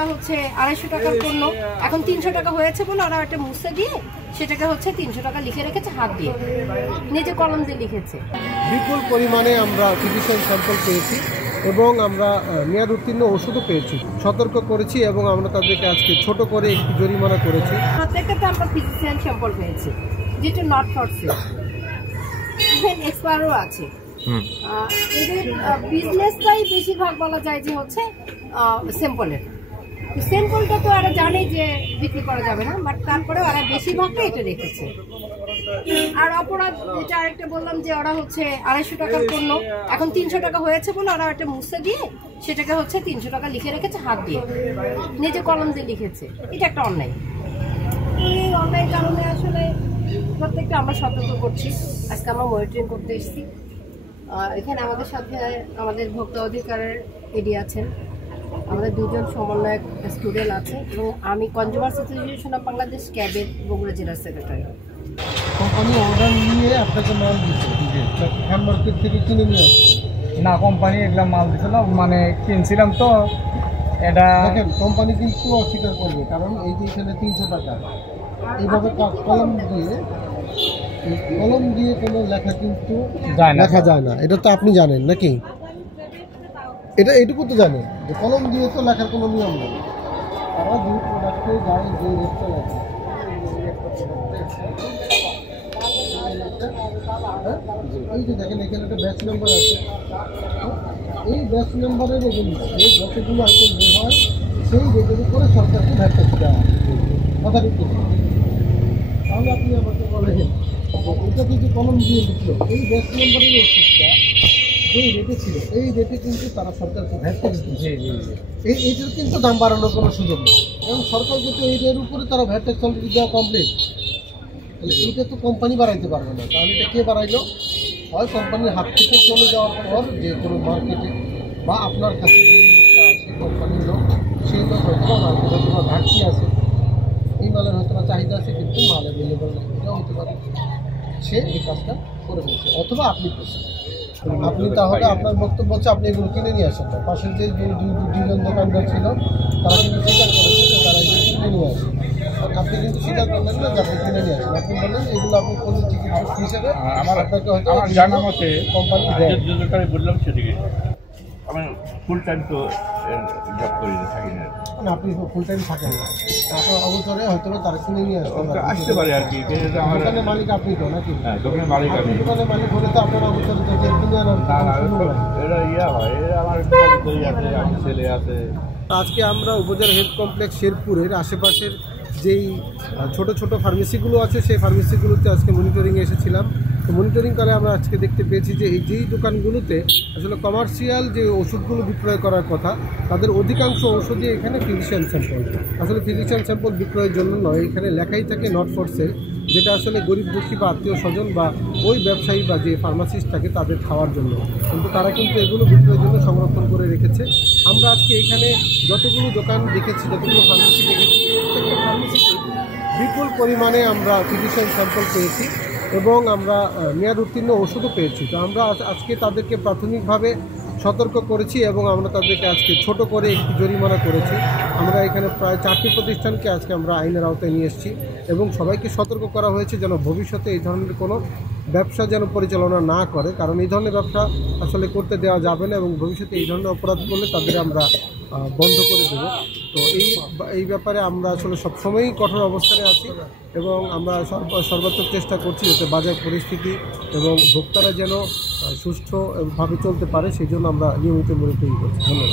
ওরা হচ্ছে 250 টাকার পণ্য এখন 300 টাকা হয়েছে বলে ওরা একটা মুছে দিয়ে সেটাকে হচ্ছে 300 টাকা লিখে রেখেছে হাত দিয়ে, নিজে কলম দিয়ে লিখেছে। বিপুল পরিমাণে আমরা ফিজিশিয়ান স্যাম্পল পেয়েছি এবং আমরা মেয়াদ উত্তীর্ণ ওষুধও পেয়েছি, সতর্ক করেছি এবং আমরা তাদেরকে আজকে ছোট করে একটি জরিমানা করেছি। প্রত্যেকটাতে আমরা ফিজিশিয়ান স্যাম্পল পেয়েছি, যেটা নট ফর সেল, ইভেন এক্সপায়ারও আছে। এদের বিজনেসটাই বেশিরভাগ বলা যায় যে হচ্ছে স্যাম্পলের। স্যাম্পলটা তো ওরা জানে যে বিক্রি করা যাবে না, বাট তারপরে ওরা বেশিরভাগটা এটা রেখেছে। আর অপরাধ যেটা আরেকটা বললাম যে ওরা হচ্ছে 250 টাকার পণ্য এখন 300 টাকা হয়েছে বলে ওরা একটা মুছে দিয়ে সেটাকে হচ্ছে 300 টাকা লিখে রেখেছে হাত দিয়ে, নিজে কলম দিয়ে লিখেছে। এটা একটা অন্যায়। এই অন্যায় কারণে আসলে প্রত্যেকটা আমরা সতর্ক করছি। আজকে আমরা মনিটরিং করতে এসেছি। এখানে আমাদের সাথে আমাদের ভোক্তা অধিকারের এডি আছেন, আমাদের দুজন সমন্বয়ক স্টুডেন্ট আছে এবং আমি কনজিউমার অ্যাসোসিয়েশন অফ বাংলাদেশ ক্যাবের বগুড়া জেলার সেক্রেটারি। কোম্পানি অর্ডার নিয়ে আপনাকে মাল দিচ্ছে, খান মার্কেট থেকে কিনে নিয়ে আসছে না, কোম্পানি এগুলো মাল দিছিল, মানে কিনছিলাম তো। এটা দেখেন কোম্পানি কিন্তু অস্বীকার করবে, কারণ এই যে এখানে 300 টাকা এইভাবে কলম দিয়ে কোনো লেখা কিন্তু লেখা যায় না। এটা তো আপনি জানেন নাকি? এটা এইটুকু তো জানেন যে কলম দিয়ে তো লেখার কোনো নিয়ম নেই। তারা যে প্রোডাক্টের গায়ে যে রেটটা লেখা, এই যে দেখেন এখানে একটা ব্যাচ নাম্বার আছে, এই ব্যাচ নাম্বারের যতগুলো আইটেম বের হয় সেই রেটের উপরে সরকারকে ভ্যাট ট্যাক্স দেওয়া হয়। কথা ঠিক, তাহলে আপনি আমাকে বলেন এটা থেকে কলম দিয়ে লিখলো এই ব্যাচ নাম্বারের ওষুধটা যেই রেটে ছিল এই রেটে কিন্তু তারা সরকারকে ভ্যাট ট্যাক্স দিচ্ছে। এইটার কিন্তু দাম বাড়ানোর কোনো সুযোগ নেই, এবং সরকার কিন্তু এই রেটের উপরে তারা ভ্যাট ট্যাক্স অলরেডি দেওয়া কমপ্লিট। তাহলে এইটা তো কোম্পানি বাড়াইতে পারবে না, তাহলে এটা কে বাড়াইলো? হয় কোম্পানির হাত থেকে চলে যাওয়ার পর যে কোনো মার্কেটে বা আপনার কাছে যে লোকটা আসে কোম্পানির লোক, সেই লোক হয়তো মার্কেটে তোমার ঘাটতি আছে, এই মালের হয়তো চাহিদা আছে কিন্তু মাল অ্যাভেলেবল নেই, এটাও হতে পারে। সে এই কাজটা করে ফেলছে, অথবা আপনি করছেন। আপনি তাহলে আপনার বক্তব্য হচ্ছে আপনি এগুলো কিনে নিয়ে আসেন না। পাশের যে দুজন দোকানদার ছিল তারা কিন্তু স্বীকার করেছে যে তারা এগুলো কিনে নিয়ে আসে। আপনি কিন্তু স্বীকার করলেন না যে আপনি কিনে নিয়ে আসেন। আপনি বললেন এগুলো আপনি কোনো চিকিৎসক হিসেবে আপনাকে হয়তো জানা মতে কোম্পানি দেয়। বললাম সেদিকে আমি ফুল টাইম তো জব করি না, থাকি না। মানে আপনি ফুল টাইম থাকেন না, আপনার অবসরে হয়তো তারা কিনে নিয়ে আসতে পারে আর কি। আমার দোকানের মালিক আপনি তো নাকি? হ্যাঁ, দোকানের মালিক আমি। দোকানের মালিক হলে তো আপনার অবসরে তো কিনে আনার এটা ইয়া হয়, আমার আছে, আমার ছেলে আছে। আজকে আমরা উপজেলা হেলথ কমপ্লেক্স শেরপুরের আশেপাশের যেই ছোট ছোট ফার্মেসিগুলো আছে সেই ফার্মেসিগুলোতে আজকে মনিটরিংয়ে এসেছিলাম। তো মনিটরিং করে আমরা আজকে দেখতে পেয়েছি যে এই যেই দোকানগুলোতে আসলে কমার্শিয়াল যে ওষুধগুলো বিক্রয় করার কথা তাদের অধিকাংশ ঔষধই এখানে ফিজিশিয়ান স্যাম্পল। আসলে ফিজিশিয়ান স্যাম্পল বিক্রয়ের জন্য নয়, এখানে লেখাই থাকে নট ফর সেল, যেটা আসলে গরিব দুঃখী বা আত্মীয় স্বজন বা ওই ব্যবসায়ী বা যে ফার্মাসিস্ট থাকে তাদের খাওয়ার জন্য, কিন্তু তারা কিন্তু এগুলো বিক্রয়ের জন্য সংরক্ষণ করে রেখেছে। আমরা আজকে এখানে যতগুলো দোকান দেখেছি, যতগুলো ফার্মেসি দেখেছি, প্রত্যেকটা ফার্মেসিতে বিপুল পরিমাণে আমরা ফিজিশিয়ান স্যাম্পল পেয়েছি এবং আমরা মেয়াদ উত্তীর্ণ ওষুধও পেয়েছি। তো আমরা আজকে তাদেরকে প্রাথমিকভাবে সতর্ক করেছি এবং আমরা তাদেরকে আজকে ছোট করে একটি জরিমানা করেছি। আমরা এখানে প্রায় 4টি প্রতিষ্ঠানকে আজকে আমরা আইনের আওতায় নিয়ে এসেছি এবং সবাইকে সতর্ক করা হয়েছে যেন ভবিষ্যতে এই ধরনের কোনো ব্যবসা যেন পরিচালনা না করে, কারণ এই ধরনের ব্যবসা আসলে করতে দেওয়া যাবে না এবং ভবিষ্যতে এই ধরনের অপরাধ করলে তাদের আমরা বন্ধ করে দেব। তো এই ব্যাপারে আমরা আসলে সবসময়ই কঠোর অবস্থানে আছি এবং আমরা সর্বাত্মক চেষ্টা করছি যাতে বাজার পরিস্থিতি এবং ভোক্তারা যেন সুষ্ঠুভাবে চলতে পারে, সেই জন্য আমরা নিয়মিত মনিটরিং করছি। ধন্যবাদ।